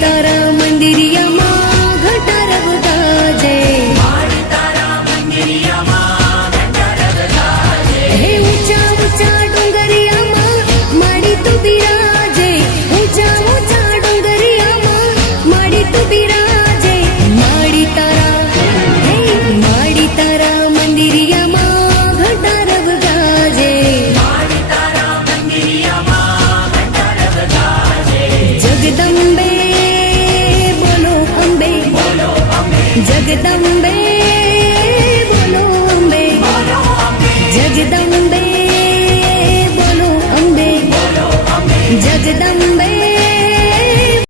તારા મંદિરિયામાં ઘટાર ગાજે, હે ઊંચા ઊંચા ડુંગરિયામાં માડી તું બિરાજે, ઊંચા ઊંચા ડુંગરિયામાં માડી તું બિરાજે, માડી તારા હે માડી તારા મંદિરિયામાં ઘટાર ગાજે, જગદંબે બોલો અંબે, જગદંબે